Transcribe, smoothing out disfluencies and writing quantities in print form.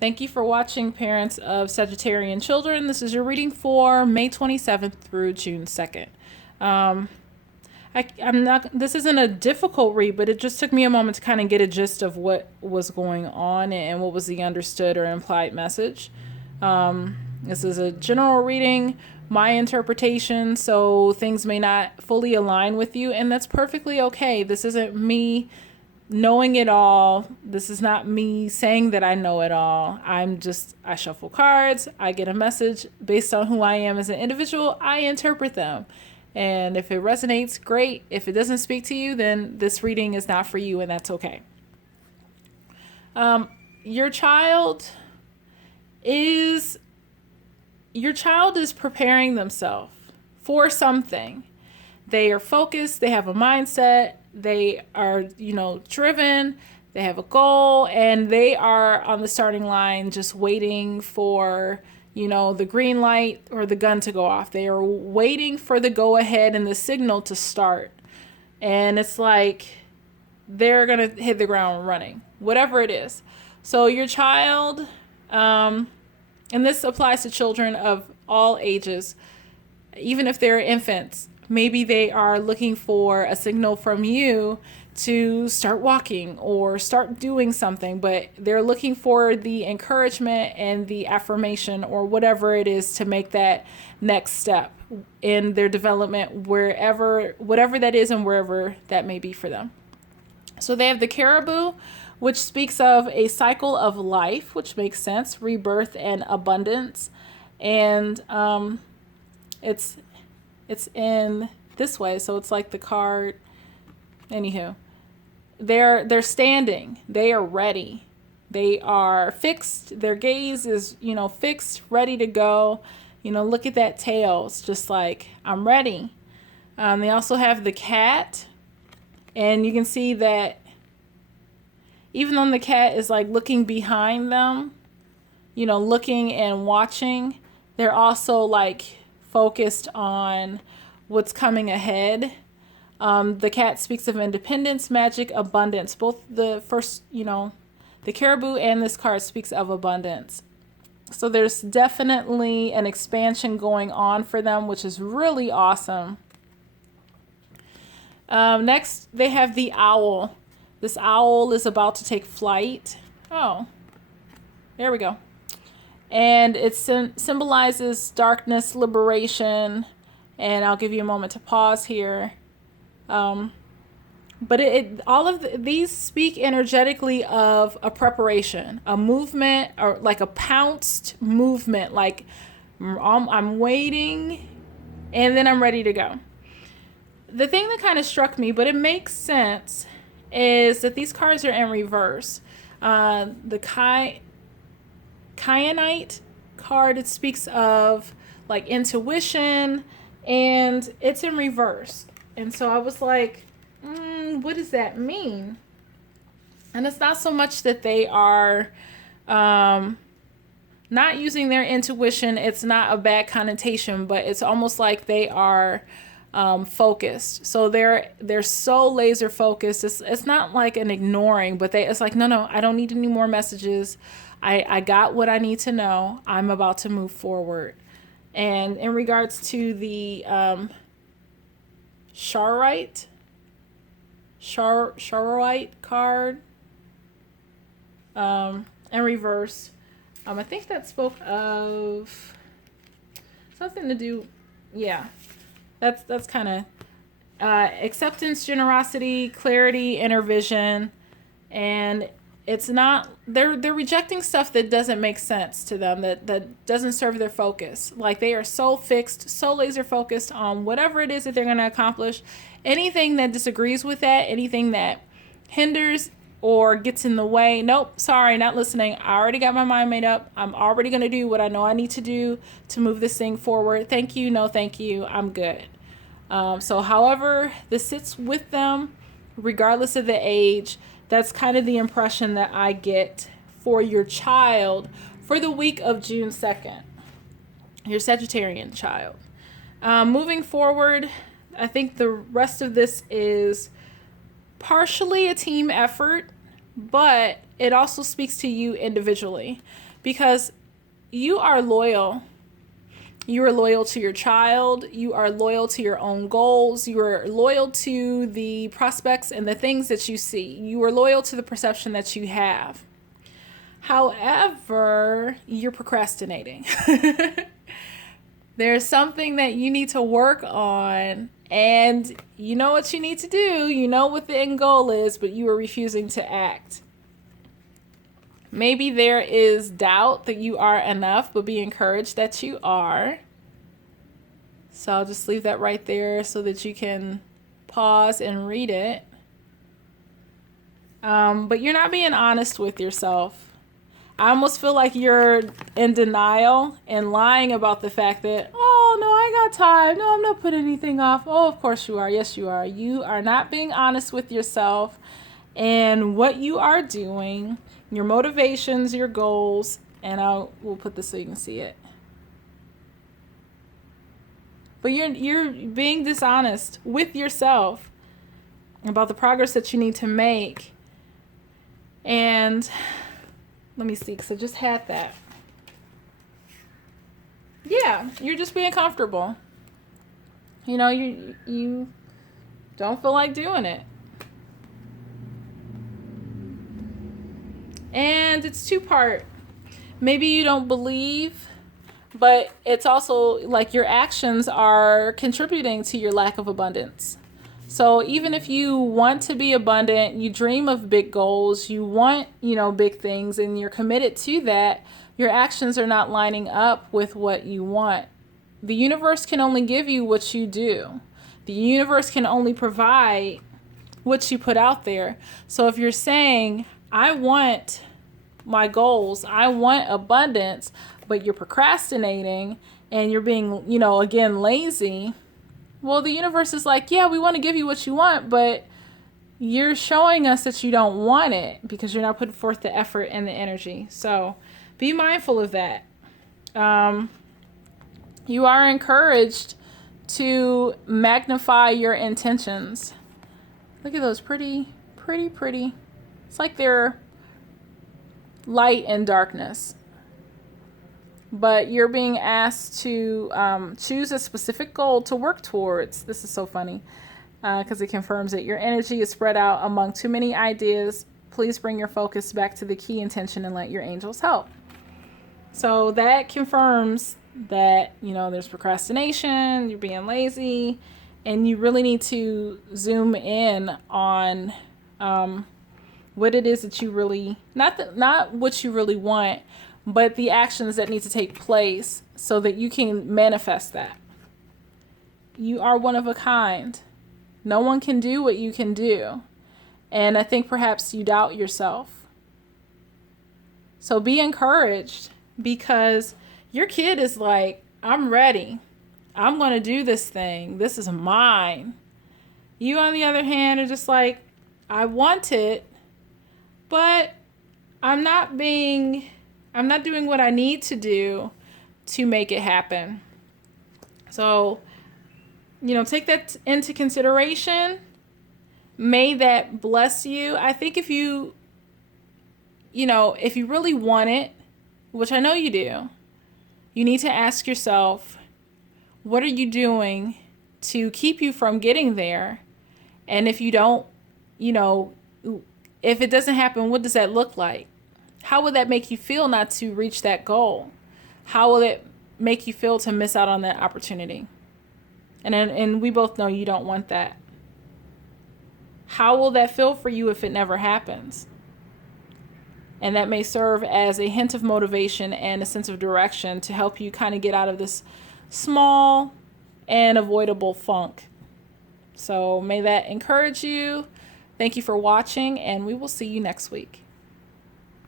Thank you for watching, parents of Sagittarian children. This is your reading for May 27th through June 2nd. I'm not, this isn't a difficult read, but it just took me a moment to kind of get a gist of what was going on and what was the understood or implied message. This is a general reading, my interpretation, so things may not fully align with you, and that's perfectly okay. This isn't me knowing it all. This is not me saying that I know it all. I shuffle cards, I get a message based on who I am as an individual, I interpret them. And if it resonates, great. If it doesn't speak to you, then this reading is not for you, and that's okay. Your child is preparing themselves for something. They are focused, they have a mindset, they are, driven, they have a goal, and they are on the starting line just waiting for, the green light or the gun to go off. They are waiting for the go ahead and the signal to start. And it's like they're going to hit the ground running, whatever it is. So your child, and this applies to children of all ages, even if they're infants, maybe they are looking for a signal from you to start walking or start doing something, but they're looking for the encouragement and the affirmation or whatever it is to make that next step in their development, whatever that is and wherever that may be for them. So they have the caribou, which speaks of a cycle of life, which makes sense, rebirth and abundance. And it's in this way, so it's like the card. Anywho, they're standing, they are ready, they are fixed, their gaze is fixed, ready to go. Look at that tail, it's just like, I'm ready. They also have the cat, and you can see that even though the cat is like looking behind them, looking and watching, they're also like focused on what's coming ahead. The cat speaks of independence, magic, abundance. Both the first, the caribou and this card speaks of abundance. So there's definitely an expansion going on for them, which is really awesome. Next, they have the owl. This owl is about to take flight. Oh, there we go. And it symbolizes darkness, liberation, and I'll give you a moment to pause here. But all of these speak energetically of a preparation, a movement, or like a pounced movement, like I'm waiting and then I'm ready to go. The thing that kind of struck me, but it makes sense, is that these cards are in reverse. The Kyanite card, it speaks of like intuition, and it's in reverse. And so I was like, what does that mean? And it's not so much that they are not using their intuition. It's not a bad connotation, but it's almost like they are focused. So they're so laser focused. It's not like an ignoring, but it's like, no, I don't need any more messages. I got what I need to know. I'm about to move forward. And in regards to the Charoite card in reverse, I think that spoke of something to do, yeah, that's kind of acceptance, generosity, clarity, inner vision. And it's not, they're rejecting stuff that doesn't make sense to them, that doesn't serve their focus. Like they are so fixed, so laser focused on whatever it is that they're going to accomplish. Anything that disagrees with that, anything that hinders or gets in the way, nope, sorry, not listening. I already got my mind made up. I'm already going to do what I know I need to do to move this thing forward. Thank you, no thank you, I'm good. So however this sits with them, regardless of the age, that's kind of the impression that I get for your child for the week of June 2nd, your Sagittarian child. Moving forward, I think the rest of this is partially a team effort, but it also speaks to you individually, because you are loyal. You are loyal to your child. You are loyal to your own goals. You are loyal to the prospects and the things that you see. You are loyal to the perception that you have. However, you're procrastinating. There's something that you need to work on, and you know what you need to do. You know what the end goal is, but you are refusing to act. Maybe there is doubt that you are enough, but be encouraged that you are. So I'll just leave that right there so that you can pause and read it. But you're not being honest with yourself. I almost feel like you're in denial and lying about the fact that, oh, no, I got time. No, I'm not putting anything off. Oh, of course you are. Yes, you are. You are not being honest with yourself and what you are doing, your motivations, your goals, and we'll put this so you can see it. But you're being dishonest with yourself about the progress that you need to make. And let me see, because I just had that. Yeah, you're just being comfortable. You know, you don't feel like doing it. And it's two-part. Maybe you don't believe, but it's also like your actions are contributing to your lack of abundance. So even if you want to be abundant, you dream of big goals, you want, big things, and you're committed to that, your actions are not lining up with what you want. The universe can only give you what you do. The universe can only provide what you put out there. So if you're saying, I want my goals, I want abundance, but you're procrastinating and you're being, again, lazy, well, the universe is like, yeah, we want to give you what you want, but you're showing us that you don't want it because you're not putting forth the effort and the energy. So be mindful of that. You are encouraged to magnify your intentions. Look at those pretty. It's like they're light and darkness. But you're being asked to choose a specific goal to work towards. This is so funny because it confirms that your energy is spread out among too many ideas. Please bring your focus back to the key intention and let your angels help. So that confirms that, there's procrastination, you're being lazy, and you really need to zoom in on what it is that you really, not what you really want, but the actions that need to take place so that you can manifest that. You are one of a kind. No one can do what you can do. And I think perhaps you doubt yourself. So be encouraged because your kid is like, I'm ready. I'm going to do this thing. This is mine. You, on the other hand, are just like, I want it, but I'm not doing what I need to do to make it happen. So, take that into consideration. May that bless you. I think if you really want it, which I know you do, you need to ask yourself, what are you doing to keep you from getting there? And if you don't, if it doesn't happen, what does that look like? How will that make you feel not to reach that goal? How will it make you feel to miss out on that opportunity? And we both know you don't want that. How will that feel for you if it never happens? And that may serve as a hint of motivation and a sense of direction to help you kind of get out of this small and avoidable funk. So may that encourage you. Thank you for watching, and we will see you next week.